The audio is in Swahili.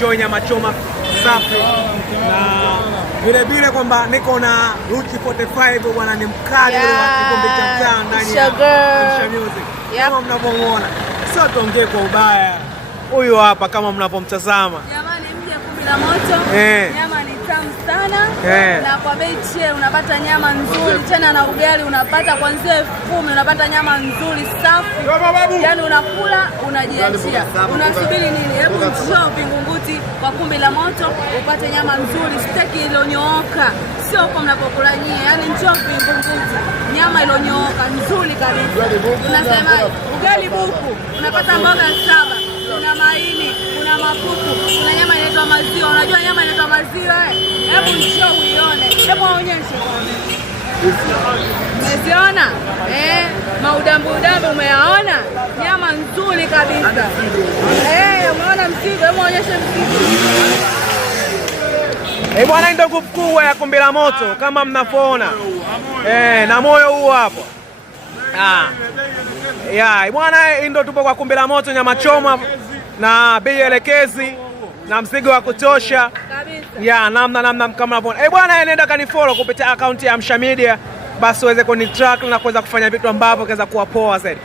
enjoy nyama choma safi, na vile vile kwamba niko na Ruchi 45 bwana, ni mkali wa kikombe cha mtaa ndani ya Amsha Music. Kama mnavyomuona, sio tuongee kwa ubaya, huyu hapa kama mnavyomtazama. Jamani, mje Kumbi la Moto. Nyama ni tamu sana na kwa bei che unapata nyama nzuri tena, na ugali unapata kuanzia 10,000 unapata nyama nzuri safi. Yaani unakula unajiachia. Unasubiri nini? Hebu njoo Vingunguti kwa Kumbi la Moto upate nyama nzuri, steki iliyonyooka. Sio kwa mnapokula nyie. Yaani njoo Vingunguti. Nyama iliyonyooka nzuri kabisa. Unasema ugali buku, unapata mboga 7, kuna maini, kuna mapupu, kuna nyama inaitwa maziwa. Unajua nyama inaitwa maziwa Hebu njoo uione. Hebu waonyeshe. Umeziona? Maudambu umeyaona? Nyama nzuri kabisa. Umeona mzigo? Hebu waonyeshe mzigo. Bwana, ndio nguvu kubwa ya Kumbi la Moto kama mnavyoona. Na moyo huu hapo. Bwana, ndio tupo kwa Kumbi la Moto, nyama choma na bei elekezi na mzigo wa kutosha kabisa. Namna kama mnavyoona. Bwana, nenda kanifollow kupitia account ya Amsha Media, basi uweze kunitrack na kuweza kufanya vitu ambavyo kaweza kuwa poa zaidi.